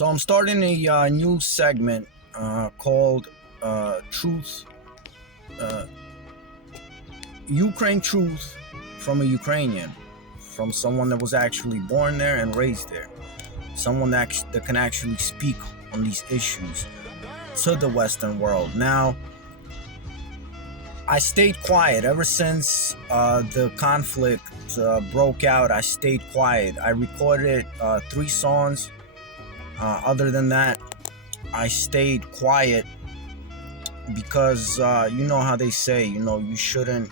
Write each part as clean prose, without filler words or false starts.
So I'm starting a new segment called Truth, uh, Ukraine Truth from a Ukrainian, from someone that was actually born there and raised there, someone that can actually speak on these issues to the Western world. Now, I stayed quiet ever since the conflict broke out. I stayed quiet. I recorded 3 songs. Other than that, I stayed quiet because you know how they say, you shouldn't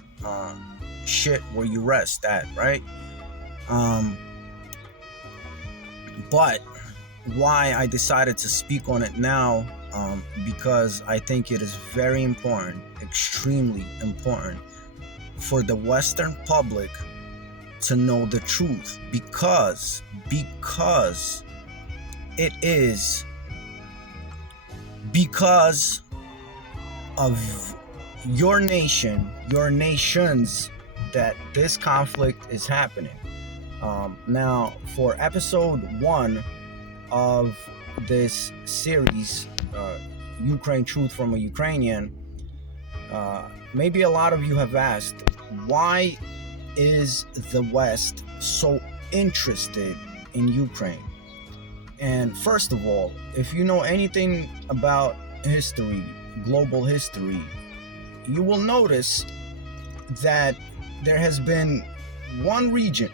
shit where you rest at, right? But why I decided to speak on it now, because I think it is very important, extremely important for the Western public to know the truth, because it is because of your nations that this conflict is happening. Now, for episode 1 of this series, Ukraine Truth from a Ukrainian, maybe a lot of you have asked, why is the West so interested in Ukraine? And first of all, if you know anything about history, global history, you will notice that there has been one region,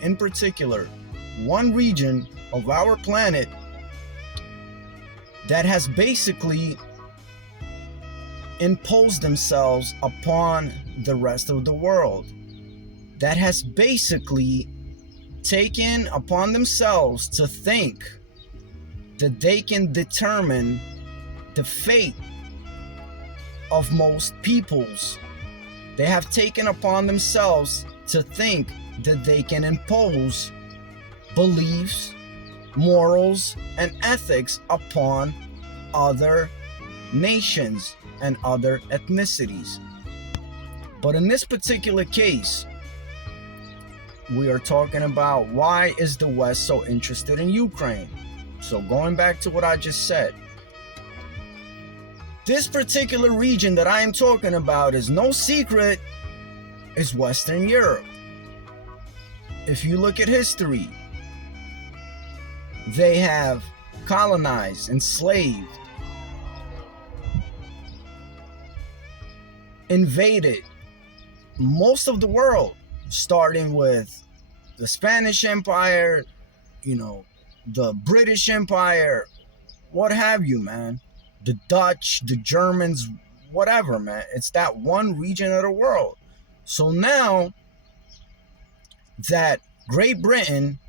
in particular, one region of our planet that has basically imposed themselves upon the rest of the world, that has basically taken upon themselves to think that they can determine the fate of most peoples. They have taken upon themselves to think that they can impose beliefs, morals, and ethics upon other nations and other ethnicities. But in this particular case, we are talking about why is the West so interested in Ukraine. So going back to what I just said, this particular region that I am talking about is no secret, is Western Europe. If you look at history, they have colonized, enslaved, invaded most of the world, starting with the Spanish Empire, the British Empire, what have you, man. The Dutch, the Germans, whatever, man. It's that one region of the world. So now that Great Britain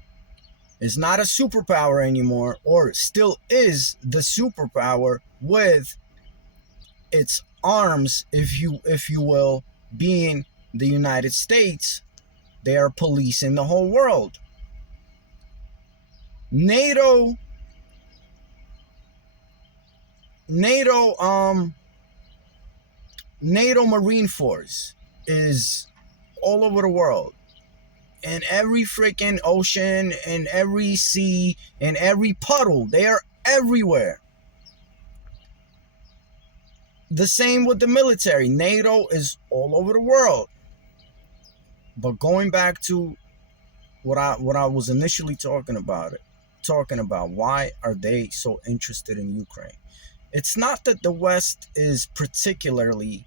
is not a superpower anymore, or still is the superpower with its arms, if you will, being the United States, they are policing the whole world. NATO Marine Force is all over the world, in every freaking ocean, in every sea, in every puddle. They are everywhere. The same with the military. NATO is all over the world. But going back to what I was initially talking about, why are they so interested in Ukraine? It's not that the West is particularly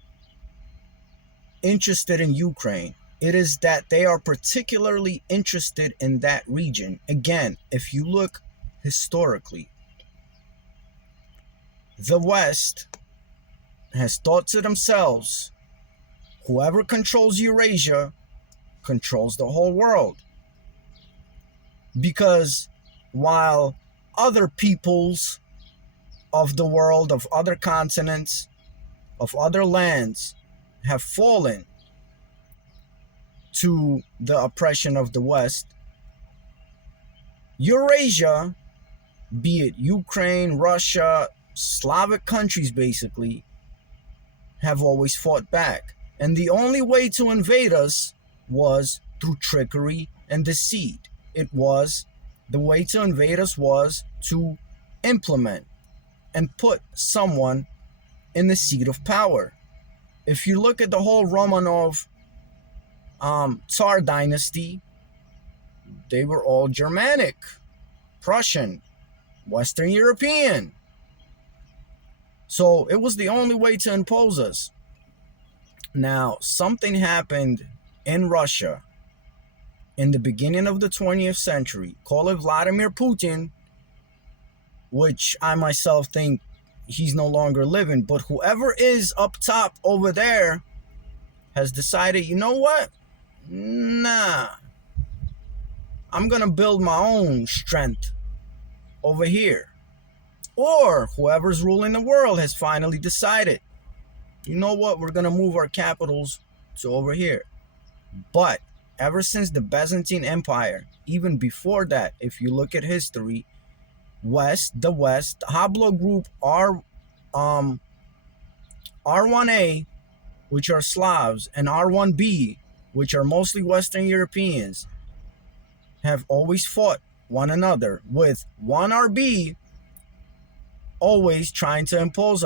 interested in Ukraine. It is that they are particularly interested in that region. Again, if you look historically, the West has thought to themselves, whoever controls Eurasia controls the whole world. Because while other peoples of the world, of other continents, of other lands have fallen to the oppression of the West, Eurasia, be it Ukraine, Russia, Slavic countries basically, have always fought back. And the only way to invade us was through trickery and deceit. It was The way to invade us was to implement and put someone in the seat of power. If you look at the whole Romanov Tsar dynasty, they were all Germanic, Prussian, Western European. So it was the only way to impose us. Now, something happened in Russia in the beginning of the 20th century. Call it Vladimir Putin, which I myself think he's no longer living, but whoever is up top over there has decided, you know what? Nah, I'm going to build my own strength over here. Or whoever's ruling the world has finally decided, you know what? We're going to move our capitals to over here. But ever since the Byzantine Empire, even before that, if you look at history, the West, Hablo group R1A, which are Slavs, and R1B, which are mostly Western Europeans, have always fought one another, with 1RB always trying to impose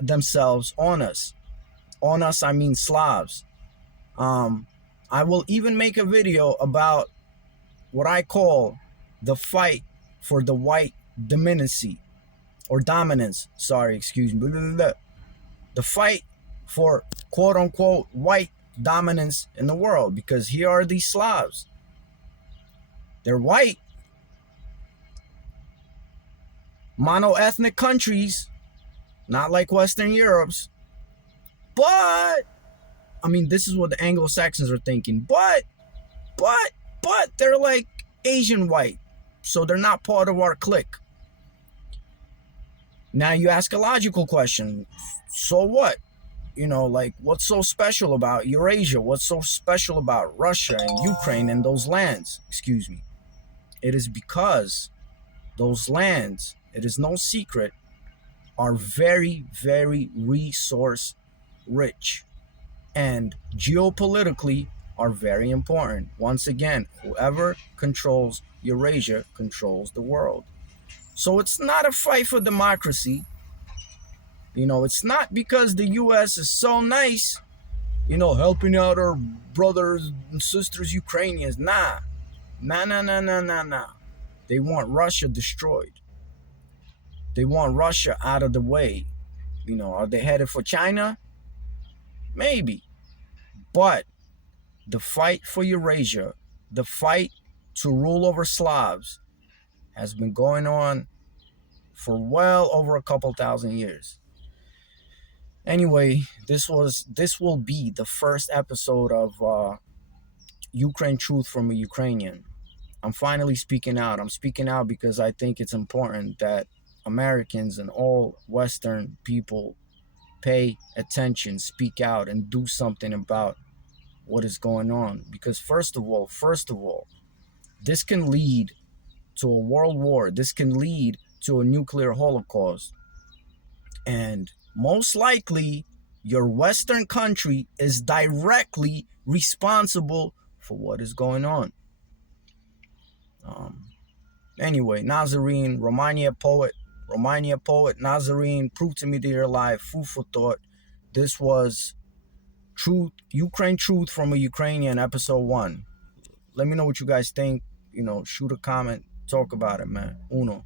themselves on us. On us, I mean Slavs. I will even make a video about what I call the fight for the white dominancy, or dominance, sorry, excuse me. The fight for quote unquote white dominance in the world, because here are these Slavs. They're white, mono-ethnic countries, not like Western Europe's. But, I mean, this is what the Anglo-Saxons are thinking. But, they're like Asian white. So they're not part of our clique. Now you ask a logical question. So what? You know, like, what's so special about Eurasia? What's so special about Russia and Ukraine and those lands? Excuse me. It is because those lands, it is no secret, are very, very resource rich and geopolitically are very important. Once again, whoever controls Eurasia controls the world. So it's not a fight for democracy. You know, it's not because the US is so nice, you know, helping out our brothers and sisters Ukrainians. Nah. They want Russia destroyed. They want Russia out of the way. You know, are they headed for China? Maybe. But the fight for Eurasia, the fight to rule over Slavs, has been going on for well over a couple thousand years. Anyway, this will be the first episode of Ukraine Truth from a Ukrainian. I'm finally speaking out. I'm speaking out because I think it's important that Americans and all Western people pay attention, speak out, and do something about what is going on. Because first of all, this can lead to a world war. This can lead to a nuclear holocaust. And most likely, your Western country is directly responsible for what is going on. Anyway, Nazarene, Romania poet, Nazarene, prove to me that you're alive, food for thought. This was Truth, Ukraine Truth from a Ukrainian, episode 1. Let me know what you guys think. You know, shoot a comment, talk about it, man. Uno.